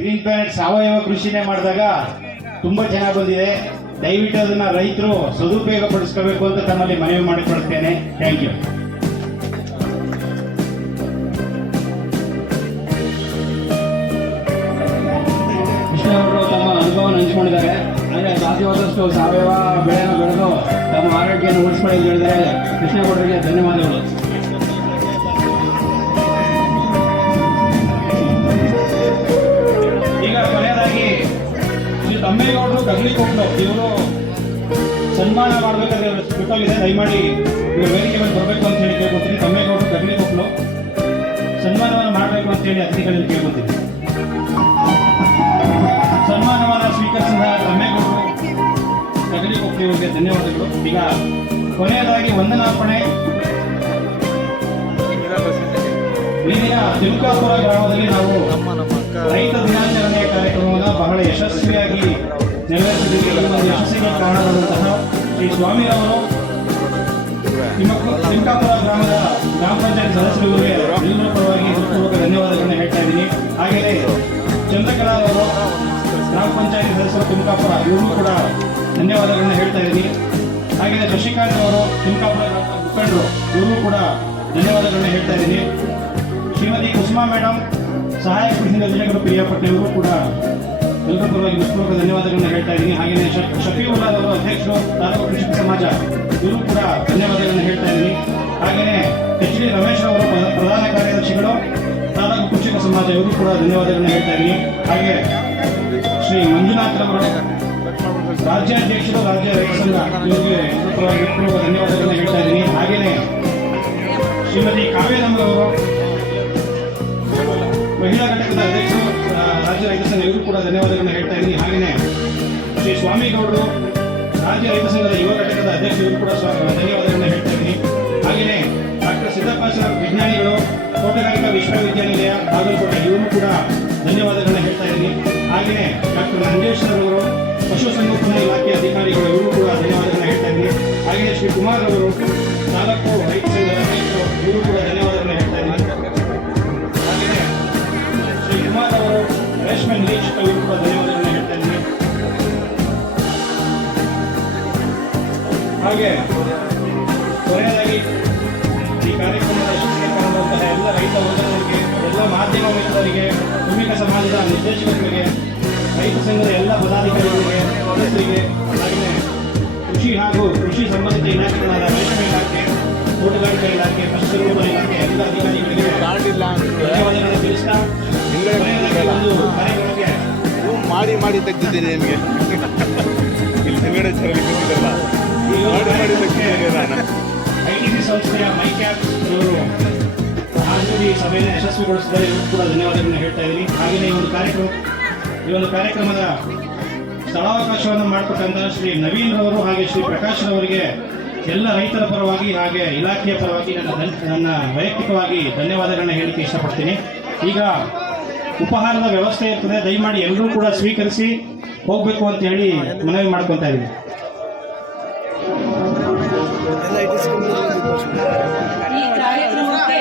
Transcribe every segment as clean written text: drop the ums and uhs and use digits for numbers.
Green planet ಸಾವಯವ ಕೃಷಿನೇ ಮಾಡಿದಾಗ ತುಂಬಾ ಚೆನ್ನಾಗಿ ಬಂದಿದೆ. ದಯವಿಟ್ಟು ಅದನ್ನ ರೈತರು ಸದುಪಯೋಗ ಪಡಿಸ್ಕೋಬೇಕು ಅಂತ ತಮ್ಮಲ್ಲಿ ಮನವಿ ಮಾಡಿಕೊಳ್ತೇನೆ. Thank you. ಕೃಷ್ಣ ಅವರು ತಮ್ಮ ಅನುಭವವನ್ನು ಹಂಚಿಕೊಂಡಿದ್ದಾರೆ. ಆದರೆ ಸಾಧ್ಯವಾದಷ್ಟು ಸಾವಯವ ಬೆಳೆಯನ್ನು ಬೆಳೆದು ತಮ್ಮ ಆರೋಗ್ಯವನ್ನು ಉಳಿಸ್ಕೊಳ್ಳಿ ಅಂತ ಹೇಳಿದರೆ ಕೃಷ್ಣ ಗೌಡರಿಗೆ ಧನ್ಯವಾದಗಳು. ಈಗ ಕೊನೆಯದಾಗಿ ಶ್ರೀ ತಮ್ಮೇಗೌಡರು ಗಗಲಿಕೊಪ್ಪಲು ಇವರು ಸನ್ಮಾನ ಮಾಡಬೇಕಾದ್ರೆ ಬಿಟ್ಟೋಗಿದೆ. ದಯಮಾಡಿ ಇವರು ವೇದಿಕೆ ಮೇಲೆ ಬರಬೇಕು ಅಂತ ಹೇಳಿ ಕೇಳ್ಕೊತೀನಿ. ತಮ್ಮೇಗೌಡರು ಗಗಲಿಕೊಪ್ಪಲು ಸನ್ಮಾನವನ್ನು ಮಾಡಬೇಕು ಅಂತ ಹೇಳಿ ಅತಿಥಿಗಳಲ್ಲಿ ಕೇಳ್ಕೊತೀನಿ. ಸನ್ಮಾನವನ್ನು ಸ್ವೀಕರಿಸಿದ ತಮ್ಮೇಗೌಡರು ಗಗಲಿಕೊಪ್ಪಲು ಇವರಿಗೆ ಧನ್ಯವಾದಗಳು. ಈಗ ಕೊನೆಯದಾಗಿ ವಂದನಾರ್ಪಣೆ. ಈ ದಿನ ತಿರುಕಾಪುರ ಗ್ರಾಮದಲ್ಲಿ ನಾವು ರೈತ ದಿನಾಚರಣೆಯ ಕಾರ್ಯಕ್ರಮವನ್ನು ಬಹಳ ಯಶಸ್ವಿಯಾಗಿ ನೆರವೇರಿಸಿದ್ದೀವಿ. ಯಶಸ್ಸಿಗೆ ಕಾರಣವಾದಂತಹ ಶ್ರೀ ಸ್ವಾಮಿರವರು ತಿರುಕಾಪುರ ಗ್ರಾಮದ ಗ್ರಾಮ ಪಂಚಾಯತ್ ಸದಸ್ಯರಿಗೆ ಎಲ್ಲರ ಪರವಾಗಿ ಹೃತ್ಪೂರ್ವಕ ಧನ್ಯವಾದಗಳನ್ನು ಹೇಳ್ತಾ ಇದ್ದೀನಿ. ಹಾಗೆಯೇ ಚಂದ್ರಕಲಾ ಅವರು ಗ್ರಾಮ ಪಂಚಾಯತ್ ಸದಸ್ಯರು ತಿರುಕಾಪುರ ಇವರು ಕೂಡ ಧನ್ಯವಾದಗಳನ್ನು ಹೇಳ್ತಾ ಇದ್ದೀನಿ. ಹಾಗೆಯೇ ಶಶಿಕಾಂತ್ ಅವರು ತಿರುಕಾಪುರ ಮುಖಂಡರು ಇವರು ಕೂಡ ಧನ್ಯವಾದಗಳನ್ನು ಹೇಳ್ತಾ ಇದ್ದೀನಿ. ಶ್ರೀಮತಿ ಕುಸುಮಾ ಮೇಡಮ್ ಸಹಾಯಕ ಕೃಷಿ ನಿರ್ದೇಶಕರು ಪ್ರಿಯಾಪಟ್ಟೆ ಇವರು ಕೂಡ ಎಲ್ಲರ ಪರವಾಗಿ ಹೃತ್ಪೂರ್ವಕ ಧನ್ಯವಾದಗಳನ್ನು ಹೇಳ್ತಾ ಇದ್ದೀನಿ. ಹಾಗೆಯೇ ಶಫೀವುಲ್ಲಾ ಅವರು ಅಧ್ಯಕ್ಷರು ತಾಲೂಕು ಕೃಷಿ ಸಮಾಜ ಇವರು ಕೂಡ ಧನ್ಯವಾದಗಳನ್ನು ಹೇಳ್ತಾ ಇದ್ದೀನಿ. ಹಾಗೆಯೇ ಎಚ್ ಡಿ ರಮೇಶ್ ಅವರು ಪ್ರಧಾನ ಕಾರ್ಯದರ್ಶಿಗಳು ತಾಲೂಕು ಕೃಷಿಕ ಸಮಾಜ ಇವರು ಕೂಡ ಧನ್ಯವಾದಗಳನ್ನು ಹೇಳ್ತಾ ಇದ್ದೀನಿ. ಹಾಗೆ ಶ್ರೀ ಮಂಜುನಾಥ್ ಅವರು ರಾಜ್ಯಾಧ್ಯಕ್ಷರು ರಾಜ್ಯ ರೈತ ಸಂಘ ಇವರಿಗೆ ಪರವಾಗಿ ಹೃತ್ಪೂರ್ವಕ ಧನ್ಯವಾದಗಳನ್ನು ಹೇಳ್ತಾ ಇದ್ದೀನಿ. ಹಾಗೆಯೇ ಶ್ರೀಮತಿ ಕಾವ್ಯನಮ್ಮರವರು ಮಹಿಳಾ ಘಟಕದ ಅಧ್ಯಕ್ಷರು ರಾಜ್ಯ ರೈತ ಸಂಘ ಇವರು ಕೂಡ ಧನ್ಯವಾದಗಳನ್ನು ಹೇಳ್ತಾ ಇದ್ದೀನಿ. ಹಾಗೆಯೇ ಶ್ರೀ ಸ್ವಾಮಿಗೌಡರು ರಾಜ್ಯ ರೈತ ಸಂಘದ ಯುವ ಘಟಕದ ಅಧ್ಯಕ್ಷ ಇವರು ಕೂಡ ಧನ್ಯವಾದಗಳನ್ನು ಹೇಳ್ತಾ ಇದ್ದೀನಿ. ಹಾಗೆಯೇ ಡಾಕ್ಟರ್ ಸಿದ್ದಪ್ಪ ವಿಜ್ಞಾನಿಗಳು ತೋಟಗಾರಿಕಾ ವಿಶ್ವವಿದ್ಯಾನಿಲಯ ಬಾಗಲಕೋಟೆ ಇವರು ಕೂಡ ಧನ್ಯವಾದಗಳನ್ನು ಹೇಳ್ತಾ ಇದ್ದೀನಿ. ಹಾಗೆಯೇ ಡಾಕ್ಟರ್ ನಂಜೇಶ್ವರ್ ಅವರು ಪಶುಸಂಗೋಪನಾ ಇಲಾಖೆ ಅಧಿಕಾರಿಗಳು ಇವರು ಕೂಡ ಧನ್ಯವಾದಗಳನ್ನು ಹೇಳ್ತಾ ಇದ್ದೀನಿ. ಹಾಗೆಯೇ ಶ್ರೀ ಕುಮಾರ್ ಅವರು ತಾಲೂಕು ರೈತ ಸಂಘದ ಅಧ್ಯಕ್ಷರು ಇವರು ಕೂಡ ಧನ್ಯವಾದಗಳನ್ನು ಹೇಳ್ತಾ ಇದ್ದೀನಿ. ಹಾಗೆಯೇ ಶ್ರೀ ಕುಮಾರ್ ಅವರು ರೇಷ್ಮೆ ನಿರೀಕ್ಷಕ ಇವರು ಕೂಡ ಧನ್ಯವಾದಗಳನ್ನು ಹೇಳ್ತಾ ಇದ್ದೀನಿ. ಹಾಗೆ ಕೊನೆಯದಾಗಿ ಈ ಕಾರ್ಯಕ್ರಮದ ಯಶಸ್ಸಿಗೆ ಕಾರಣವಾದಂತಹ ಎಲ್ಲ ರೈತ ಬಂಧುಗಳಿಗೆ, ಎಲ್ಲ ಮಾಧ್ಯಮ ಮಿತ್ರರಿಗೆ, ಶ್ರಮಿಕ ಸಮಾಜದ ನಿರ್ದೇಶಕರಿಗೆ, ರೈತ ಸಂಘದ ಎಲ್ಲ ಪದಾಧಿಕಾರಿಗಳಿಗೆ, ಸದಸ್ಯರಿಗೆ, ಹಾಗೆಯೇ ಕೃಷಿ ಹಾಗೂ ಕೃಷಿ ಸಂಬಂಧಿತ ಇಲಾಖೆಗಳಾದ ರೇಷ್ಮೆ ಇಲಾಖೆ, ತೋಟಗಾರಿಕಾ ಇಲಾಖೆ, ಪಶುಸಂಗೋಪನಾ ಇಲಾಖೆ ಎಲ್ಲ ಅಧಿಕಾರಿಗಳಿಗೆ ಧನ್ಯವಾದಗಳನ್ನು ತಿಳಿಸ್ತಾ ಒಂದು ಕಾರ್ಯಕ್ರಮಕ್ಕೆ ಮಾಡಿ ತೆಗೆದಿದ್ದೀನಿ ನಿಮಗೆ ಇಲ್ಲಿ ಹಿಂಗಡೆ ಐಟಿಸಿ ಸಂಸ್ಥೆಯ ಮೈಕ್ಯಾಪ್ ಅವರು ಈ ಸಭೆಯನ್ನು ಯಶಸ್ವಿಗೊಳಿಸಿದರೆ ಇವರು ಕೂಡ ಧನ್ಯವಾದಗಳನ್ನು ಹೇಳ್ತಾ ಇದ್ದೀನಿ. ಹಾಗೆಯೇ ಈ ಒಂದು ಕಾರ್ಯಕ್ರಮದ ಸ್ಥಳಾವಕಾಶವನ್ನು ಮಾಡಿಕೊಟ್ಟಂತಹ ಶ್ರೀ ನವೀನ್ ರವರು ಹಾಗೆ ಶ್ರೀ ಪ್ರಕಾಶ್ ರವರಿಗೆ ಎಲ್ಲ ರೈತರ ಪರವಾಗಿ ಹಾಗೆ ಇಲಾಖೆಯ ಪರವಾಗಿ ನನ್ನ ವೈಯಕ್ತಿಕವಾಗಿ ಧನ್ಯವಾದಗಳನ್ನ ಹೇಳಲಿಕ್ಕೆ ಇಷ್ಟಪಡ್ತೀನಿ. ಈಗ ಉಪಹಾರದ ವ್ಯವಸ್ಥೆ ಇರ್ತದೆ, ದಯಮಾಡಿ ಎಲ್ಲರೂ ಕೂಡ ಸ್ವೀಕರಿಸಿ ಹೋಗಬೇಕು ಅಂತ ಹೇಳಿ ಮನವಿ ಮಾಡ್ಕೊತಾ ಇದ್ದೀನಿ. ಈ ಕಾರ್ಯಕ್ರಮಕ್ಕೆ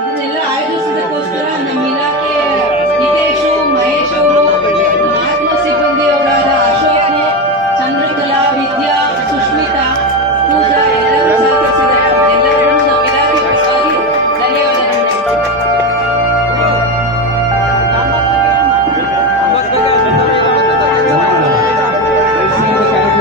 ಇದನ್ನೆಲ್ಲ ಆಯೋಜಿಸಿದಕ್ಕೋಸ್ಕರ ನಮ್ಮ ಇಲಾಖೆ ನಿತೇಶು, ಮಹೇಶ್ ಅವರು, ಆತ್ಮ ಸಿಬ್ಬಂದಿಯವರಾದ ಅಶೋಕ್, ಚಂದ್ರಕಲಾ, ವಿದ್ಯಾ, ಸುಷ್ಮಿತಾ, ಪೂಜಾ ಎಲ್ಲರೂ ಸಹಕರಿಸಿದ್ದಾರೆ. ಎಲ್ಲರಿಗೂ ನಮ್ಮ ಇಲಾಖೆ ಪರವಾಗಿ ಧನ್ಯವಾದಗಳು. ಕಾರ್ಯಕ್ರಮಕ್ಕೆ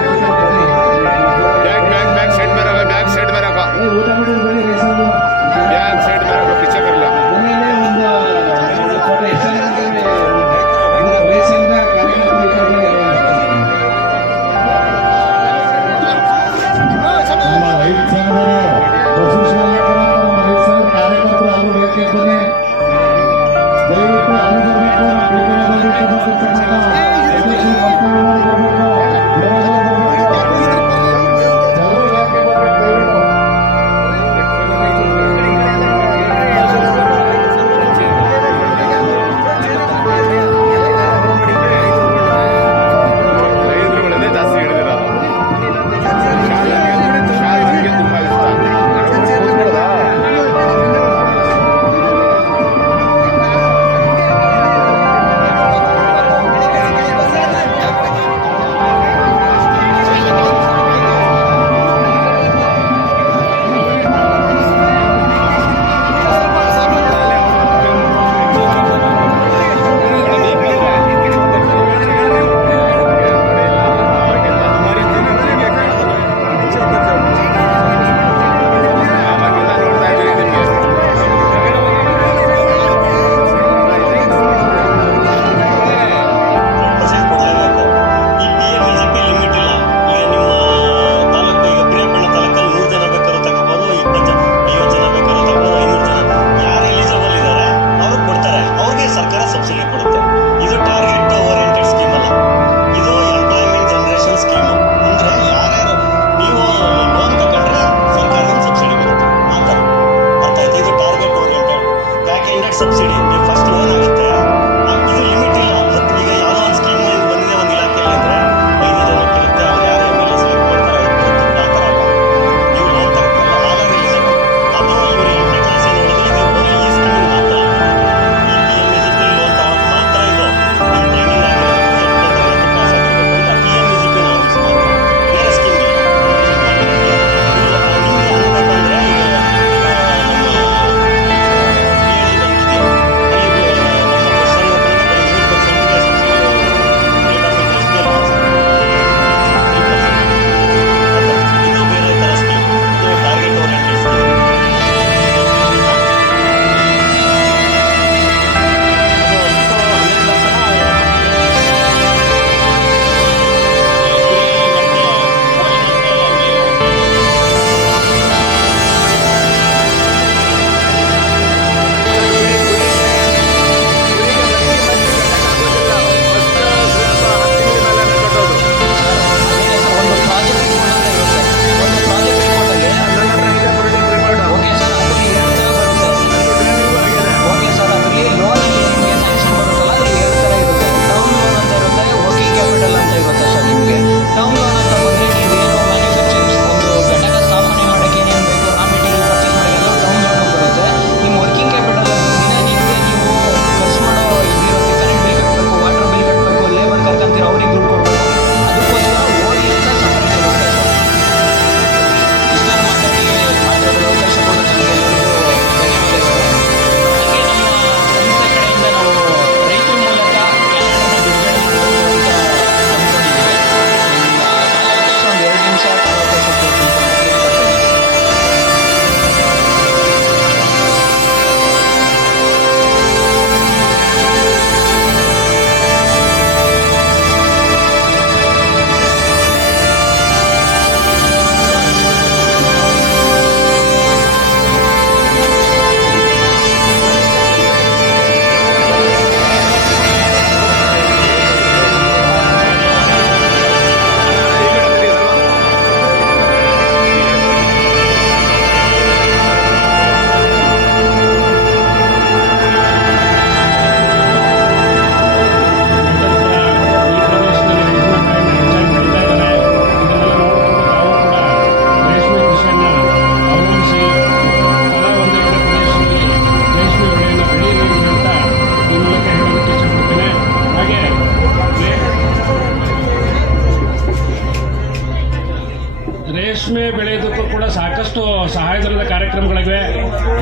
ರೇಷ್ಮೆ ಬೆಳೆಯೋದಕ್ಕೂ ಕೂಡ ಸಾಕಷ್ಟು ಸಹಾಯಧನದ ಕಾರ್ಯಕ್ರಮಗಳಿವೆ.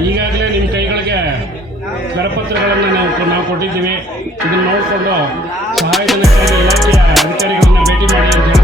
ಈಗಾಗಲೇ ನಿಮ್ಮ ಕೈಗಳಿಗೆ ಕರಪತ್ರಗಳನ್ನು ನಾವು ಕೊಟ್ಟಿದ್ದೀವಿ. ಇದನ್ನು ನೋಡಿಕೊಂಡು ಸಹಾಯಧನಕ್ಕಾಗಿ ಇಲಾಖೆಯ ಅಧಿಕಾರಿಗಳನ್ನ ಭೇಟಿ ಮಾಡಿ ಅಂತ ಹೇಳಿ